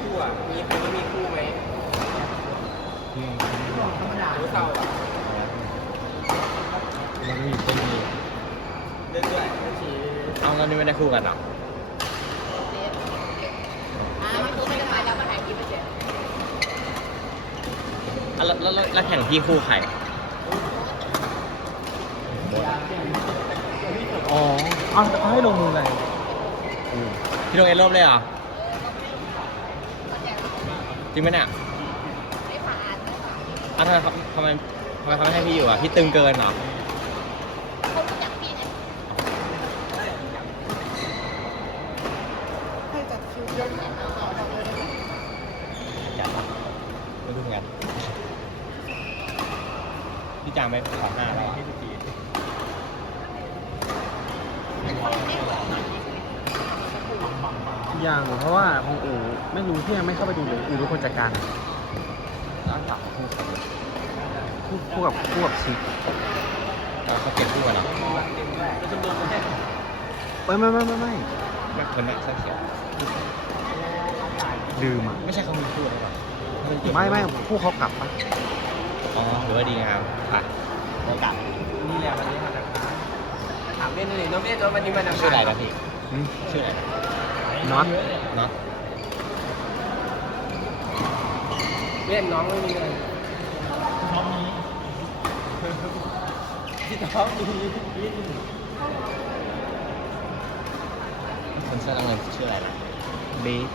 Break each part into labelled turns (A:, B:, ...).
A: คู่อะ มีคนที่มีคู่ไหม
B: อืม
A: รู้เศร้าอะ
B: มันมีเป็นมี
A: เรื่อยๆบางที
B: เอาแล้วนี่ไม่ได้คู่กันเหรอ
C: อ่ามันคือไม่ได้มาแล้วมาถ่ายคลิปไปเฉย
B: อะแล้วแล้วแล้วแล้วแข่งพี่คู่ใครอ๋อเอาเอาให้ลงมือเลยพี่ลงเอ็นรอบเลยเหรอ จริงไหมเนี่ย
C: ไม่ผ่านไม่ผ่าน
B: อ้าวทำไมเขาทำไมทำไมเขาไม่ให้พี่อยู่อะพี่ตึงเกินเหรอ
C: เขารู้จักพี่ไงให้จัดคิวเยอะเนี่ยเอาเอาเอาเลยได้ไหม
B: จัดปะไม่รู้เหมือนกันพี่จางไปขอห้าแล้วอะ
D: ยังเพราะว่าของอูไม่รู้ที่ยังไม่เข้าไปดูเลยอูรู้คนจัดการ
B: แล้วถามคู่
D: คู่คู่กับคู่กับชิค
B: แล้วเขาเก็บคู่กันเหรอ
D: เอ้ยไม่ไม่ไม่ไม่
B: แบบคนนั้นเสื้อเขียว
D: ลืมอะ
B: ไม่ใช่เขามีคู่หรือเปล่าเขาเก็บ
D: ไม่ไม่คู่เขากลับปะ
B: อ๋อหรือว่าดีงามอะโอกาส
A: นี่แหละวันนี้มาจากร้านถามเม่นเลยน้องเม่นว่าวันนี้มาจาก
B: ชื่ออะไรนะพี่
D: อืม
B: ชื่ออะไร นะ
D: น็อต
B: น็อต
A: เม่นน้องไม่มีเงินน้องมีพี่น้องมี
B: คนเสื้อน้ำเงินชื่ออะไรนะ
D: เบส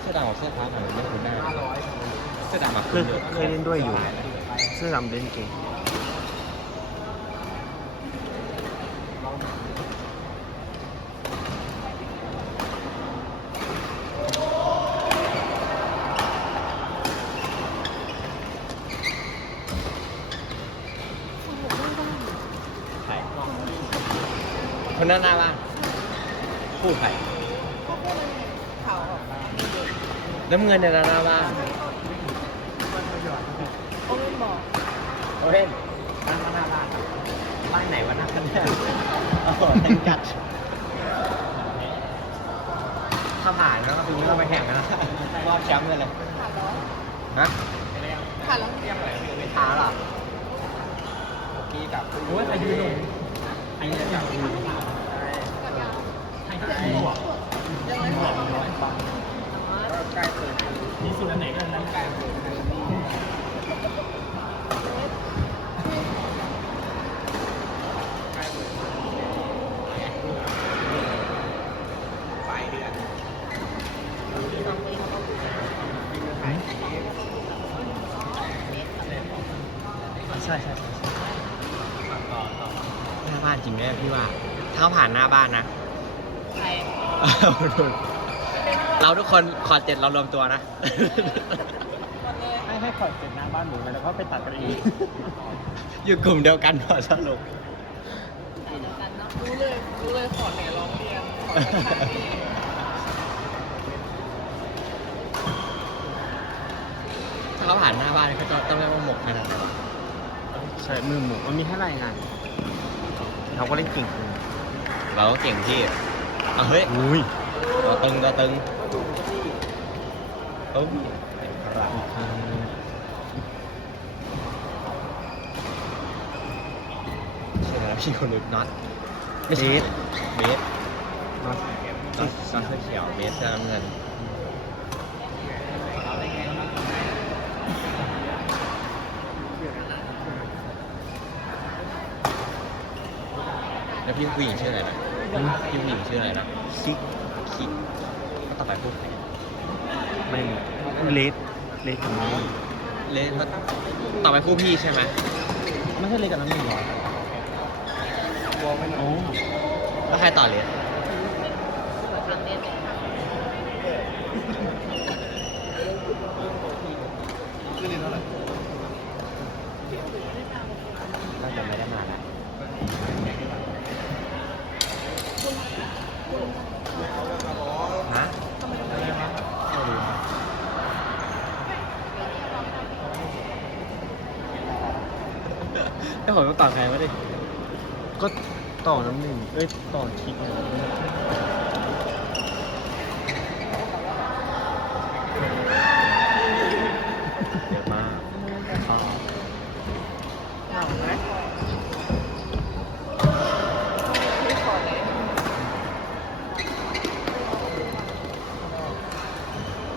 B: เสื้อดำกับเสื้อฟ้าผมไม่คุ้นหน้า
A: ห้าร้อย
B: เสื้อดำมา
D: เค
B: คุ้
D: ย
B: นอยู่
D: เคยเล่นด้วยอยู่ เสื้อดำเล่นเก่ง
B: คนนั้นหน้าบ้านคู่ใคร
C: เขาพูดเลยเขาอะ
B: น้ำเงินในยหน้าบ้าน
C: เขาไม่บอก
B: โอเห็นบ้านหน้าบ้านบ้านไหนวะหน้ากันเนี่ยโอ้โหทั้งจัดถ้าผ่านแล้วก็ปีนี้เราไปแข่งกันนะรอบแชมป์เลยเลย
C: ผ่านแล้ว
B: ฮะ
C: ผ่านแล้ว
B: ไม่ท้าหรอ
A: พี่กับ
B: โอ้ยอายุลง ไอ้เนี่ย
C: จับมือ
B: ใช่ให้หมวก
C: ยังไม่ผ่าน
B: น้อยบาง
A: ใกล้เปิด
B: มีสุดอันไหนกันนั้น
A: ใกล้เปิดปลายเดือน
D: ใช่ใช่
B: หน้าบ้าน จริงด้วยพี่ว่า ถ้าเขาผ่านหน้าบ้านนะ
C: ใคร
B: เราทุกคนคอนเจ็ดเรารวมตัวนะ
D: ให้ให้คอยเสร็จหน้าบ้านหนูไปแล้วก็ไปตัดกันเอง
B: อยู่กลุ่มเดียวกันพอสรุป
C: ใส่เดียวกันเนาะรู้เลยรู้เลยขอแหนร้องเรียน
B: ถ้าเขาผ่านหน้าบ้านเขาจะต้องเรียกว่าหมกขนาดไหนวะ
D: ใช่มือหมูมันมีแค่ไรงาน เขาก็เล่นเก่งจริง
B: เราก็เก่งที่เอาเฮ้ย
D: อุ้ย
B: ตัวตึงตัวตึงเอ้ยใช่แล้วพี่คนนึกน็อตไม่ใช่เบส
D: น็อต
B: น็อตน็อตเสื้อเขียวเบสเสื้อน้ำเงิน แล้วพี่ผู้หญิงชื่ออะไรนะพี่ผู้หญิงชื่ออะไรนะ
D: ซิก
B: คิดก็ต่อไปพูดใคร
D: ไม่เลสเลสกับน้อง
B: เลนต่อไปคู่พี่ใช่ไหม
D: ไม่ใช่เลสกับน้องหนึ่งหรอ
A: วงไม่หน
D: โอ้
B: แล้วใครต่อเลน
C: ทางเรียนเป็นทาง
B: น่าจะไม่ได้มาแล้วฮะ แล้วผมต้องตอบใครวะดิ
D: ก็ต่อน้ำหนึ่งเอ้ยต่อคลิกหนึ่ง
B: เยอะมากอ๋อ
C: เหงาไหมพี่ขอเลย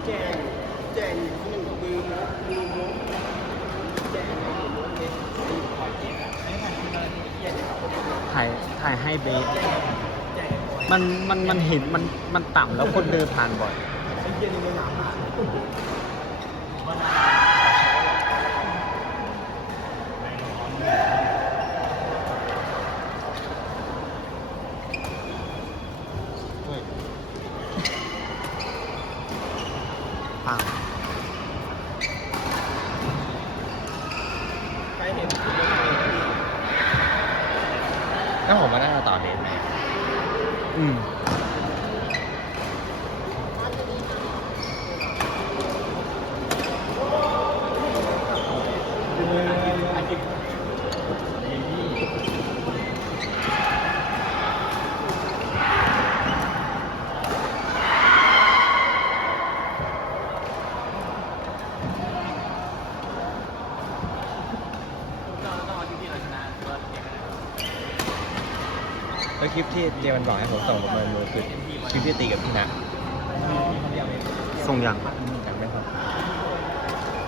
A: แจ้งแจ้งหนึ่งมือมือมุ้งแจ้งหนึ่งมือมุ้งเนี่ย
D: ถ่ายถ่ายให้เบสมันมันมันเห็นมันมันต่ำแล้วคนเดินผ่านบ่อยปัง
A: ใครเห็น
B: ถ้าผมมานั่งต่อเดทไหม
D: อื
B: แล้วคลิปที่เจมันบอกให้ผมส่งประมาณนู้คือคลิปที่ตีกับพี่นะ
D: ส่งยัง
B: ยังไม่ค่อย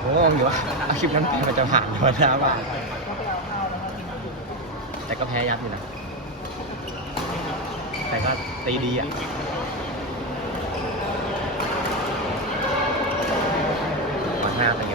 B: ผมก็งงอยู่ว่าเอาคลิปนั้นไปมันจะผ่านหรือเปล่าว่าแต่ก็แพ้ยับอยู่นะ แต่ก็ตีดีอะขวางห้าไปเยอะ